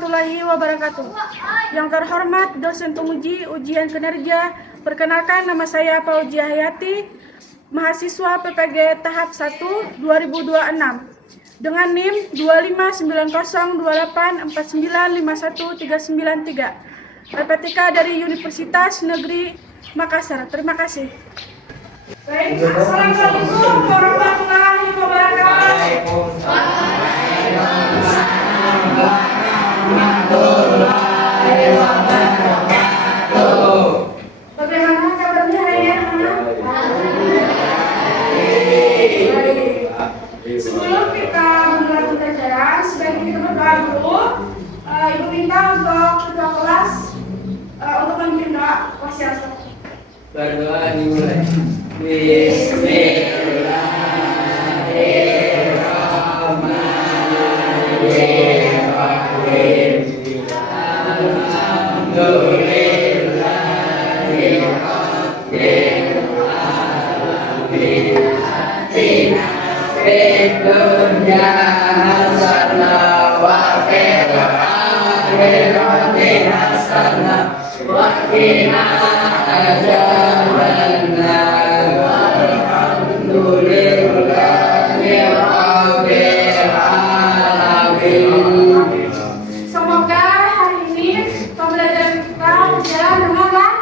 warahmatullahi wabarakatuh. Yang terhormat dosen penguji ujian kinerja, perkenalkan nama saya Fauzia Hayati, mahasiswa PPG tahap 1 2026 dengan NIM 25028495139 LPTK dari Universitas Negeri Makassar. Terima kasih. Baik, Assalamualaikum warahmatullahi wabarakatuh. Bagaimana kabarnya hari ini, sebelum kita mulai pembelajaran, sebaiknya kita berdoa dulu. Ibu minta untuk ketua kelas untuk memimpin doa wasiat. Berdoa dimulai. Bismillahirrahmanirrahim. Dunya hasanah wa fil akhirati hasanah wa qina adzabannar. Walhamdulillahi rabbil alamin. Semoga hari ini pembelajaran kita berjalan dengan lancar.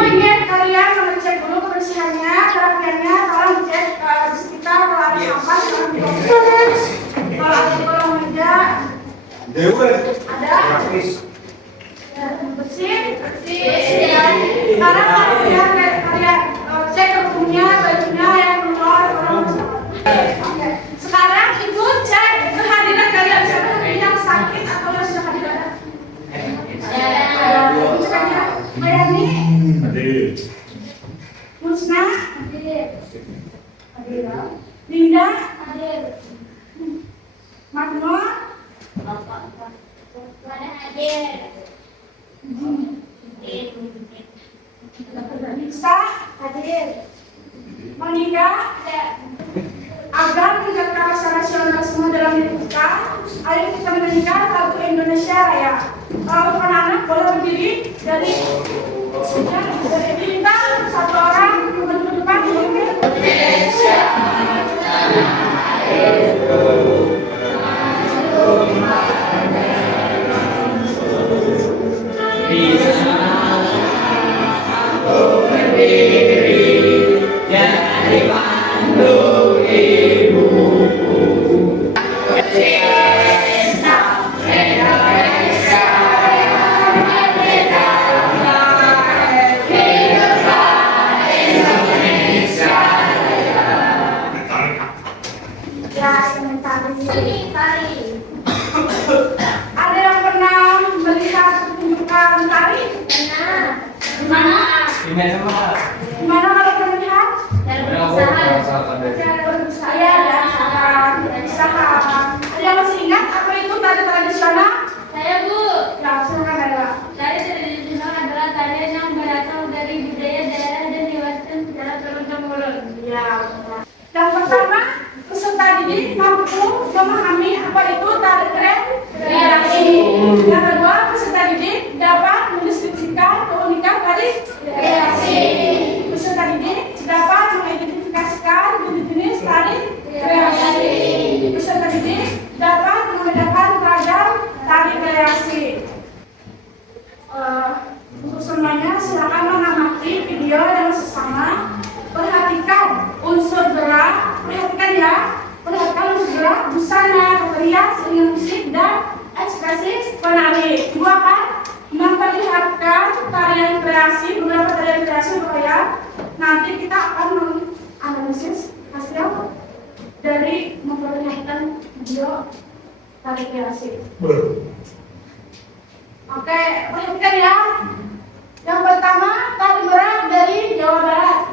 Ingat kalian mengecek dulu kebersihannya, kerapiannya, tolong cek di sekitar kalau ada sampah, kalau ada kolong meja, ada bersih. Sekarang kalian cek kerudungnya, bajunya yang keluar, Oke. Sekarang ibu cek kehadiran kalian, siapa yang sakit atau yang sudah hadir? Ibu cek aja. Mayani, Musna, Linda, Magno, Nisa, Monika, agar menjaga rasa nasional semua dalam diri kita, ayo kita menyanyikan lagu Indonesia Raya. Kalau anak-anak boleh berdiri dari bintang satu orang ke depan. Indonesia tanah airku, di sana aku berdiri dari pandu ibuku. Ada yang pernah melihat pertunjukan tari? Di mana? Di mana kalau pernah melihat? Saya dan usaha. Ada yang masih ingat apa itu tari tradisional? Saya, Bu. Ya, silakan ada. Tari tradisional adalah tarian yang berasal dari budaya daerah dan diwariskan secara turun-temurun. Ya. Yang pertama, peserta didik mampu memahami apa itu tari kreasi. Yang kedua, peserta didik dapat mendeskripsikan keunikan tari kreasi. Peserta didik dapat mengidentifikasikan jenis tari kreasi. Peserta didik dapat membedakan ragam tari kreasi. Untuk semuanya, silakan mengamati video dengan sesama. Perhatikan unsur gerak, perhatikan unsur gerak, busana, rias, dengan musik dan ekspresi penari. Ibu akan memperlihatkan tarian kreasi, beberapa tarian kreasi berbayar. Nanti kita akan menganalisis hasil dari memperlihatkan video tari kreasi. Oke, perhatikan ya. Yang pertama, tari berak dari Jawa Barat.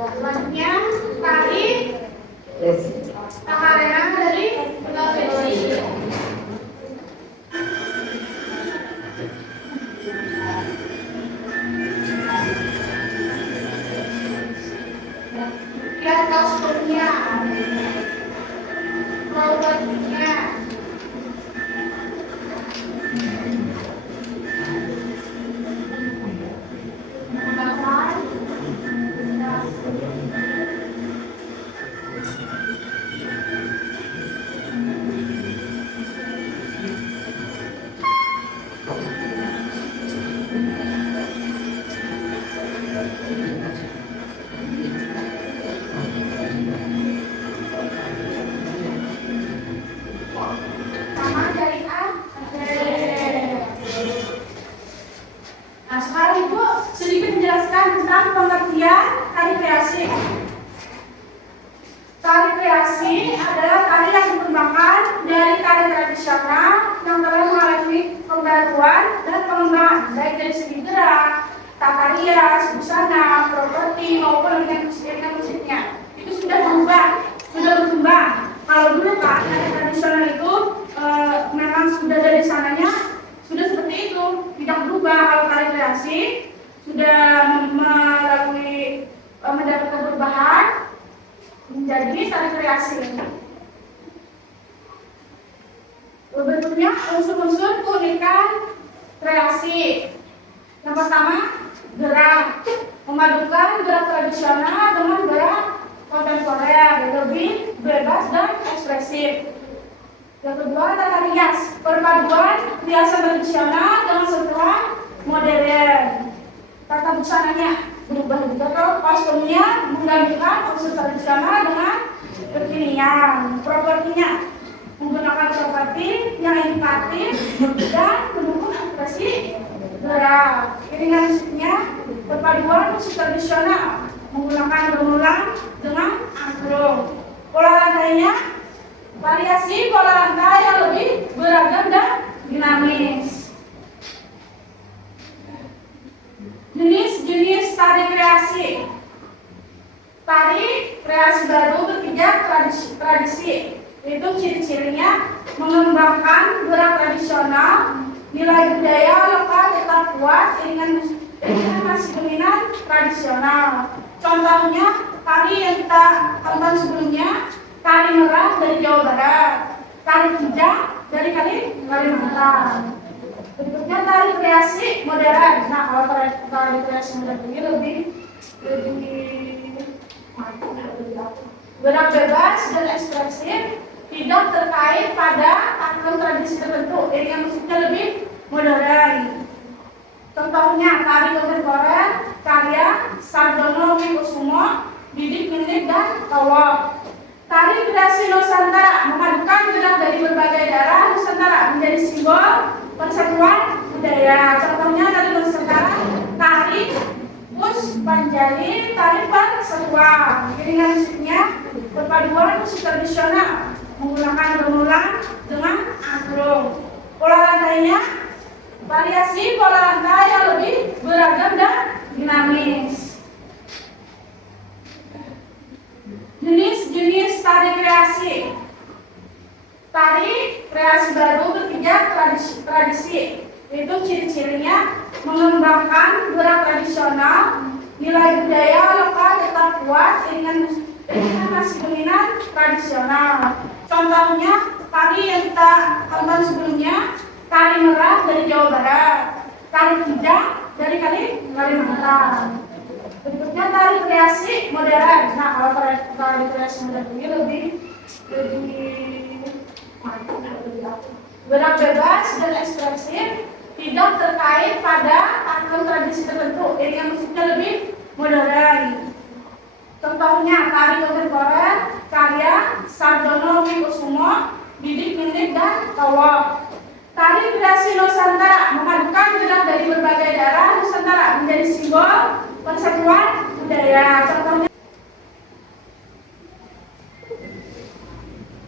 Selanjutnya tari Taharena dari Sulawesi. Lihat kostumnya, produknya. Sama dari A. Nah, sekarang Ibu sedikit menjelaskan tentang pengertian tari kreasi. Tari kreasi adalah tari yang dikembangkan dari tari tradisional yang telah mengalami pembaruan dan pengembangan baik dari segi gerak, tata rias, busana, properti maupun dengan musiknya. Itu sudah berubah, sudah berkembang. Kalau dulu kan tari tradisional itu memang sudah dari sananya sudah seperti itu, tidak berubah. Kalau tari kreasi sudah melalui mendapatkan perubahan menjadi tari kreasi. Bentuknya unsur-unsur keunikan kreasi. Yang pertama, gerak, memadukan gerak tradisional dengan gerak kontemporer, lebih bebas dan ekspresif. Yang kedua, tata rias, perpaduan riasan tradisional dengan sentuhan modern. Tata busananya berubah juga, kalau kostumnya menggabungkan unsur tradisional dengan kekinian. Propertinya menggunakan properti yang inovatif dan mendukung ekspresi gerak. Iringan musiknya perpaduan musik tradisional menggunakan gamelan dengan angklung. Pola rantainya variasi pola rantai yang lebih beragam dan dinamis. Jenis-jenis tari kreasi. Tari kreasi baru berpijak tradisi. Itu ciri-cirinya mengembangkan gerak tradisional, nilai budaya lokal tetap kuat, iringan masih dominan tradisional. Contohnya tari yang kita tonton sebelumnya, tari merah dari Jawa Barat, tari kijang dari Kalimantan. Berikutnya tari kreasi modern. Nah, kalau tari kreasi modern ini lebih gerak bebas dan ekspresif, tidak terkait pada aturan tradisi tertentu. Iringan musiknya lebih modern. Contohnya tari kontemporer karya Sardono Wikusumo, Didik Mindik dan Tawab. Tari kreasi Nusantara memadukan gerak dari berbagai daerah Nusantara menjadi simbol persatuan budaya. Contohnya tari Nusantara, tari Panjali, tari persatuan. Iringan musiknya perpaduan musik tradisional menggunakan gamelan dengan angklung. Pola rantainya variasi pola rantai yang lebih beragam dan dinamis. Jenis-jenis tari kreasi. Tari kreasi baru berpijak tradisi. Itu ciri-cirinya mengembangkan gerak tradisional, nilai budaya lokal tetap kuat, iringan masih dominan tradisional. Contohnya tari yang kita tonton sebelumnya, tari merah dari Jawa Barat, tari kijang dari Kalimantan. Berikutnya tari kreasi modern. Nah, kalau tari kreasi modern ini lebih gerak bebas dan ekspresif, tidak terkait pada aturan tradisi tertentu. Iringan musiknya lebih modern. Contohnya tari kontemporer karya Sardono Wikusumo, Didik Mindik dan Tawab. Tari kreasi Nusantara memadukan gerak dari berbagai daerah Nusantara menjadi simbol persatuan budaya. Contohnya,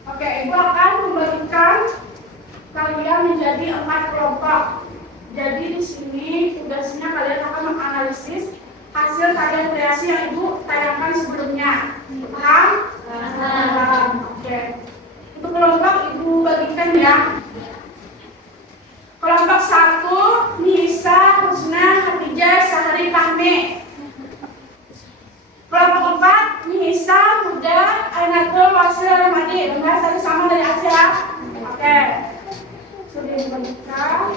oke, Ibu akan membagikan kalian menjadi 4 kelompok. Jadi di sini tugasnya kalian akan menganalisis hasil tari karya kreasi yang Ibu tayangkan sebelumnya. Paham? Paham. Oke. Untuk kelompok Ibu bagikan ya. Kelompok 1, Nisa, Husna, Khadijah, Sahari, Fahmi. Kelompok 4, Nisa, Huda, Ainatul, Wasil, Rahmadi. Dengar satu sama dari Asia. Oke. Sudah dibagikan.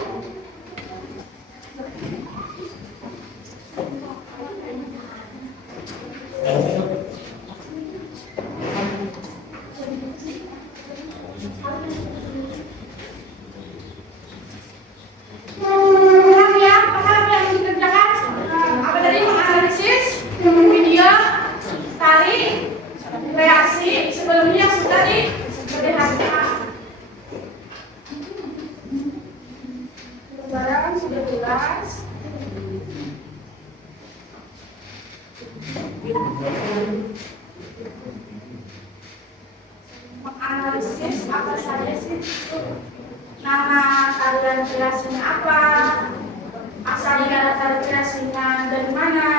Paham yang dikerjakan? Apa tadi? Menganalisis video, tarik, reaksi sebelumnya sudah disederhanakan. Sekarang sudah jelas. Menganalisis apa saja sih? Nama kalian kreasinya apa? Asalnya tali kreasinya dari mana?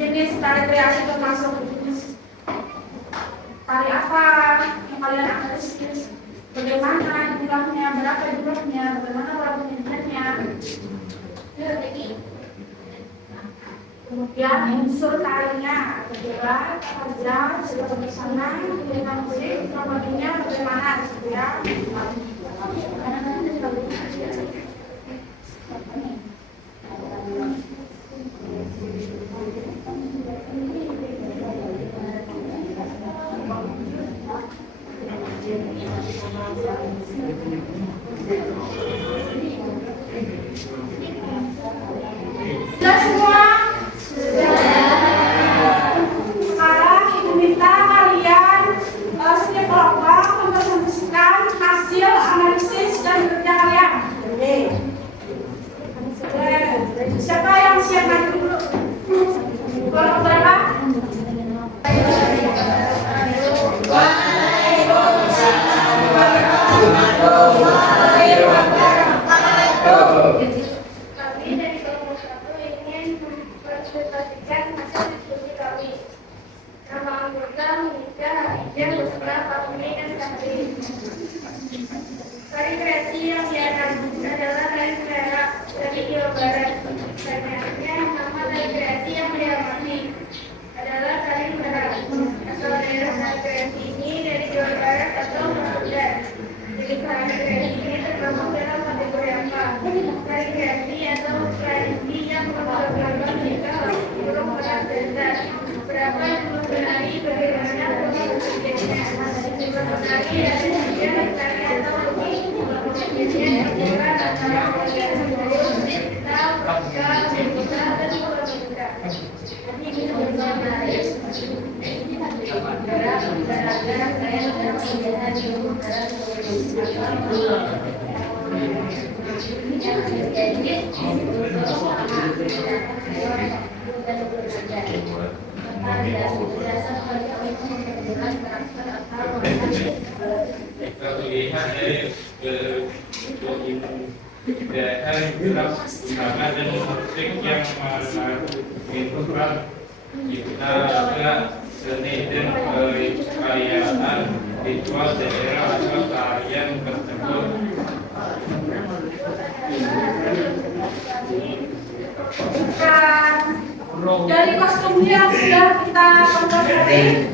Jenis tali kreasi termasuk jenis tali apa yang kalian analisis? Bagaimana jumlahnya? Berapa jumlahnya? Bagaimana pola penelitiannya? Kemudian unsur talinya, berat, panjang, segala pesanan, kemudian musik, propertinya bagaimana, gitu ya. Sudah semua? Sekarang Ibu minta kalian setiap kelompok mempresentasikan hasil analisis dan kerja kalian. Siapa yang siap maju dulu? Kelompok berapa? Waalaikumsalam warahmatullahi wabarakatuh. Kami dari kelompok 1 ingin mempresentasikan hasil diskusi kami. Nama anggota Nisa, Khadijah, Husna, Fahmi, dan Sahri. Tari kreasi yang dianalisis adalah tari perak dari Jawa Barat. Sebenarnya nama tari kreasi yang diamati adalah tari perak. Asal daerah tari kreasi ini dari Jawa Barat atau Madura. Jadi tari kreasi ini termasuk dalam kategori apa? Tari kreasi atau tradisi yang berkembang hingga belum pernah dasar. Berapa jumlah penari, bagaimana proses kerjanya? Jumlah penari ada 3 hektare atau lebih. Kemudian campuran antara bagian sayur, tahu, kacang, gula, dan gula. Jadi ini menari. Gara-gara saya sudah kebiasaan di rumah Kita lihat dari daerah usaha dan musik yang menentukan kita ada seni dan kekayaan ritual daerah atau tarian tersebut. Dari kostumnya yang sudah kita pelajari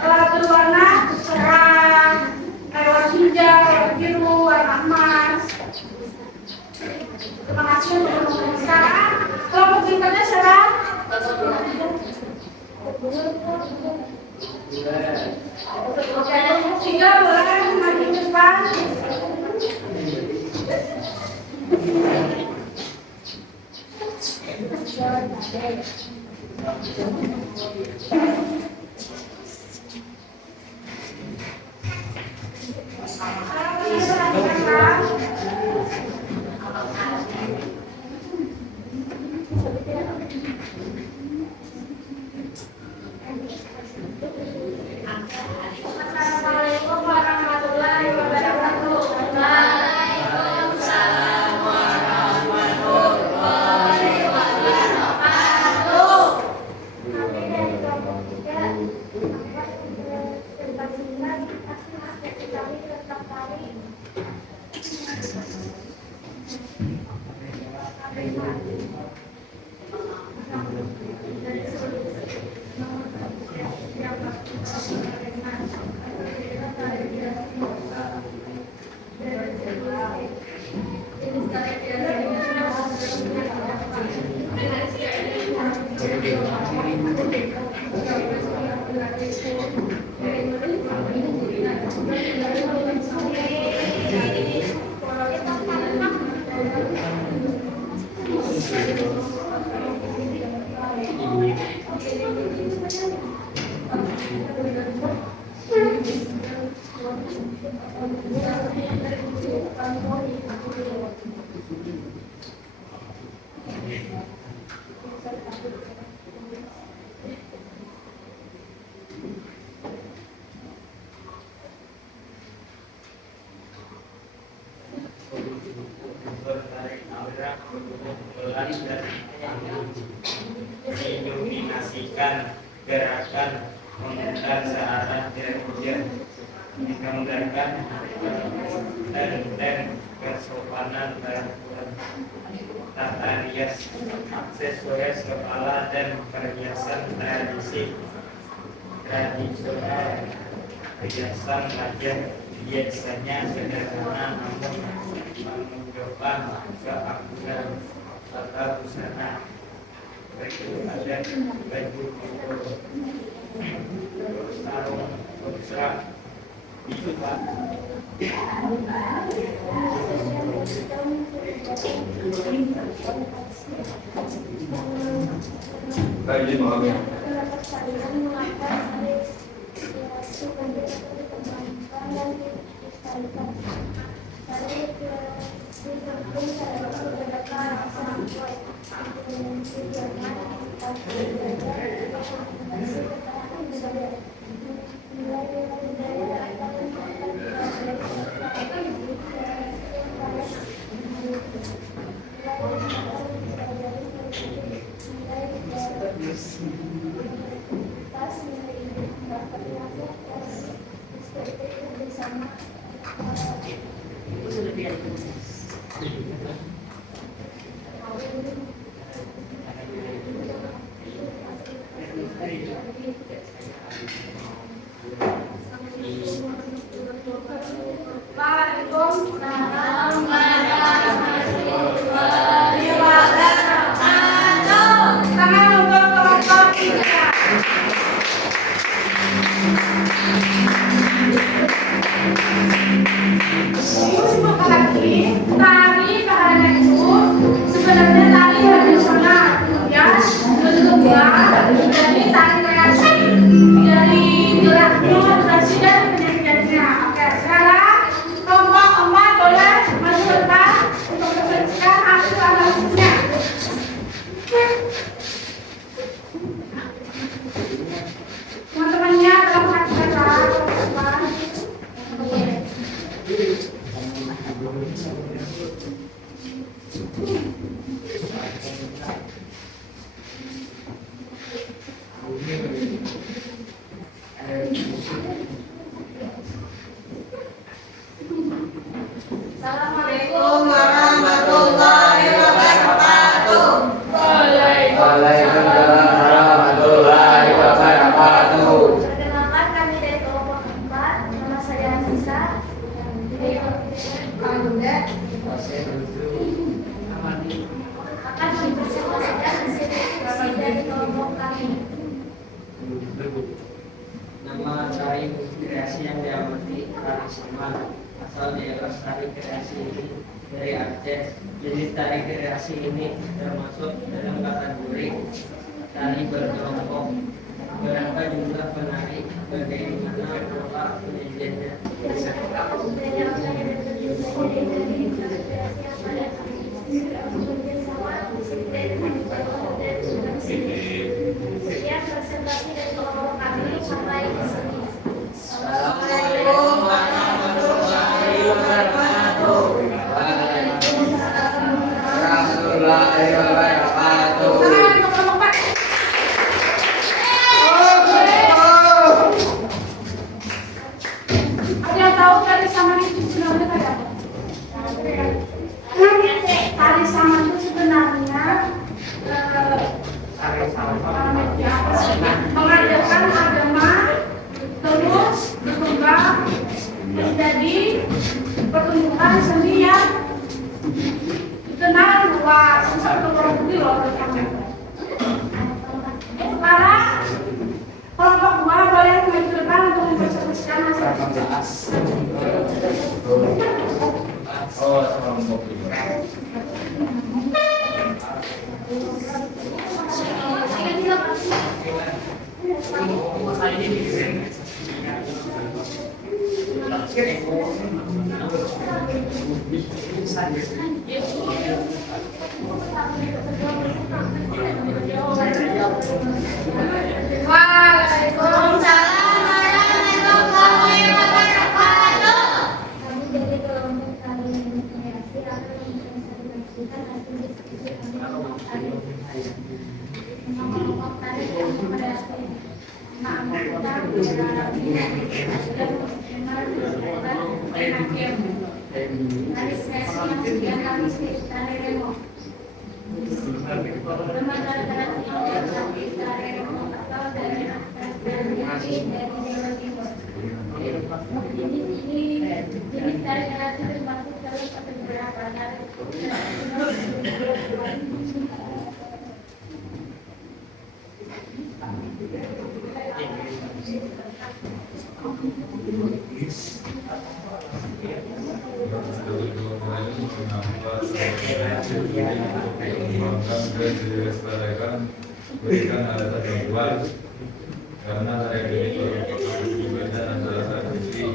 berwarna cerah, warna hijau, warna biru, warna emas. Terima kasih untuk menonton. Sekarang kelompok berikutnya siapa? Tiga boleh maju ke depan. Assalamualaikum warahmatullahi wabarakatuh. Waalaikumsalam warahmatullahi wabarakatuh. Mendominasikan gerakan mengenal searah kerja menggambarkan dan kesopanan perempuan tata rias sesuai skala dan perhiasan tradisional perhiasan wajah biasanya sederhana namun menunjukkan keagungan tata busana baju adat baju sarung putra itu Pak. Baik, maaf. Assalamualaikum warahmatullahi wabarakatuh. Waalaikumsalam warahmatullahi wabarakatuh. Perkenalkan kami dari kelompok 4. Nama saya Anissa. Akan mempresentasikan hasil diskusi dari kelompok kami. Nama saya Kreasi yang diamati Karisma, asal daerah tari kreasi ini dari Aceh. Jenis tari kreasi ini termasuk dalam kategori tari berkelompok. Berapa jumlah penari, bagaimana pola penyajiannya? Sekian presentasi dari kelompok kami sampai di sini. Assalamualaikum warahmatullahi wabarakatuh. Warahmatullahi wabarakatuh. Tangan untuk kelompok 4. Ada yang tahu tari saman itu sebenarnya kayak apa? Tari saman itu sebenarnya mengajarkan agama, terus berkembang menjadi pertunjukan seni yang dikenal luas. Misal kalau putih loh. Oh, sama kopi. Waalaikumsalam warahmatullahi wabarakatuh. Kami dari kelompok tari kreasi akan mempresentasikan hasil diskusi kelompok tari kreasi jenis tari kreasi termasuk salah satu beberapa tari. Berikan alasan yang kuat karena saya ini berbeda antara tradisi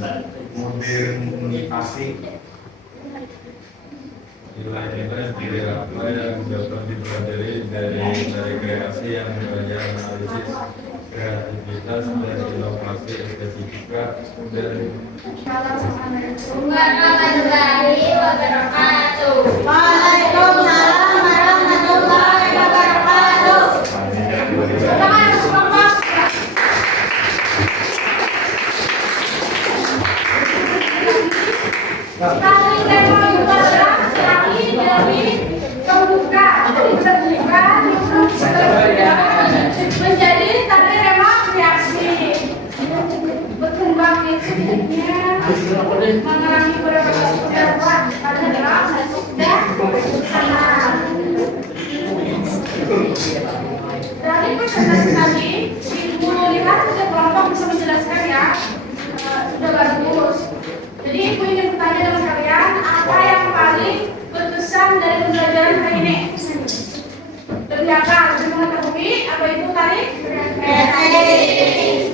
dan modernisasi nilai-nilai dari apa yang dapat dipelajari dari kreasi yang belajar analisis kreativitas dan inovasi estetika dan Warahmatullahi wabarakatuh. Waalaikumsalam warahmatullahi wabarakatuh. Kami tema adalah kami dari pembuka, menjadi tari remah kreasi, berkembang kreatifnya, mengalami beberapa perubahan pada dalam dan usaha. Dari presentasi tadi, Ibu lihat sudah kelompok bisa menjelaskan ya, sudah bagus. Jadi Ibu ingin bertanya dengan kalian, apa yang paling berkesan dari pembelajaran hari ini? Lebih akal, lebih mengetahui apa itu tari kreasi.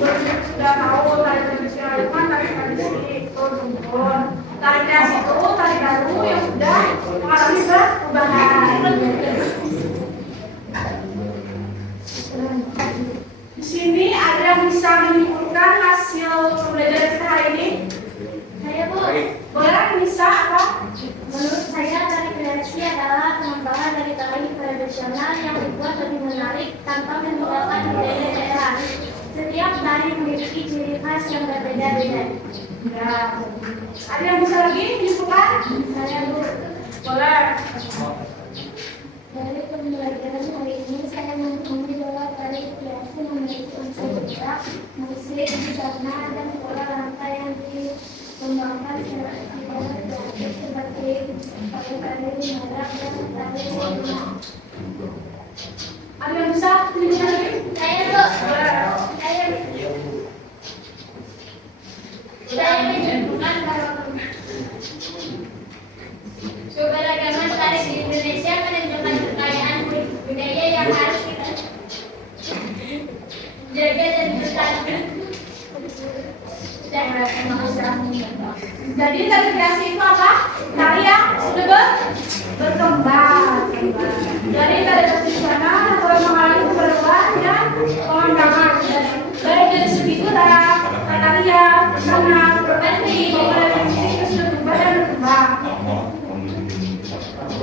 Sudah tahu tari tradisional itu kan tari tradisi, turun. Tari kreasi itu tari baru yang sudah mengalami perubahan. Di sini ada yang bisa menyimpulkan hasil pembelajaran kita hari ini? Saya Bu, Boleh bisa apa? menurut saya tari kreasi adalah pengembangan dari tari tradisional yang dibuat lebih menarik tanpa meninggalkan budaya daerah. Setiap tari memiliki ciri khas yang berbeda-beda. Ya. Ada yang bisa lagi menyimpulkan? Saya Bu, Boleh. dari pembelajaran hari ini saya menemui bahwa tari kreasi memiliki unsur gerak, musik, warna, dan pola rantai yang dikembangkan secara kreatif seperti tari merak dan tari lima. Ada yang bisa menyimpulkan lagi? Saya Bu, saya menyimpulkan bahwa keberagaman tari di Indonesia menunjukkan kekayaan budaya yang harus kita jaga dan bertahan. Jadi tari kreasi itu apa? Tari yang sudah berkembang. Jadi tari tradisional atau mengalami perubahan dan pengembangan. Baik dari segi gerak, tarian, pesona, berarti musik sudah berubah dan berkembang.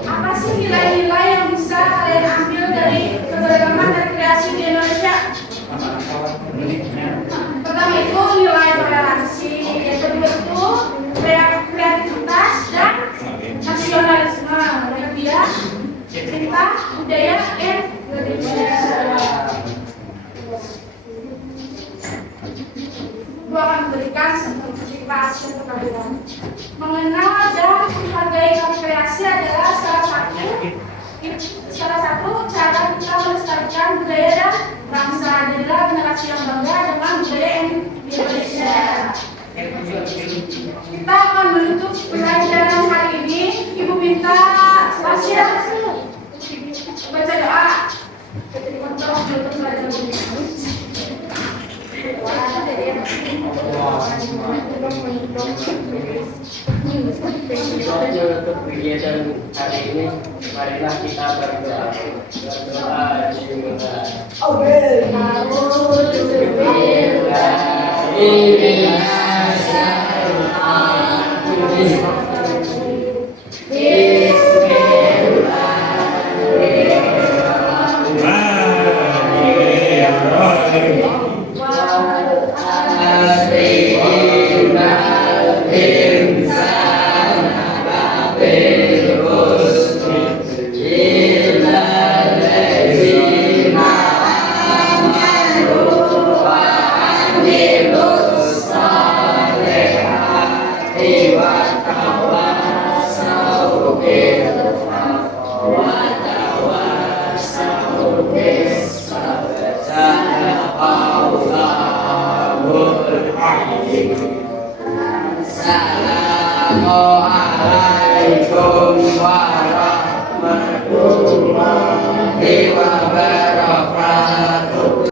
Apa sih nilai-nilai yang bisa kalian ambil dari keberagaman tari kreasi di Indonesia? Pertama itu nilai toleransi, yang kedua itu kreativitas dan nasionalisme, yang ketiga cinta budaya Indonesia. Ibu akan memberikan sertifikasi untuk kalian. Mengenal dan menghargai kreasi adalah salah satu cara kita melestarikan budaya dan bangsa. Jadilah generasi yang bangga dengan budaya Indonesia. Kita akan menutup pelajaran hari ini. Ibu minta Tasya baca doa. Untuk menutup pelajaran ini. Untuk kegiatan hari ini, marilah kita berdoa. Berdoa Assalamualaikum warahmatullahi wabarakatuh.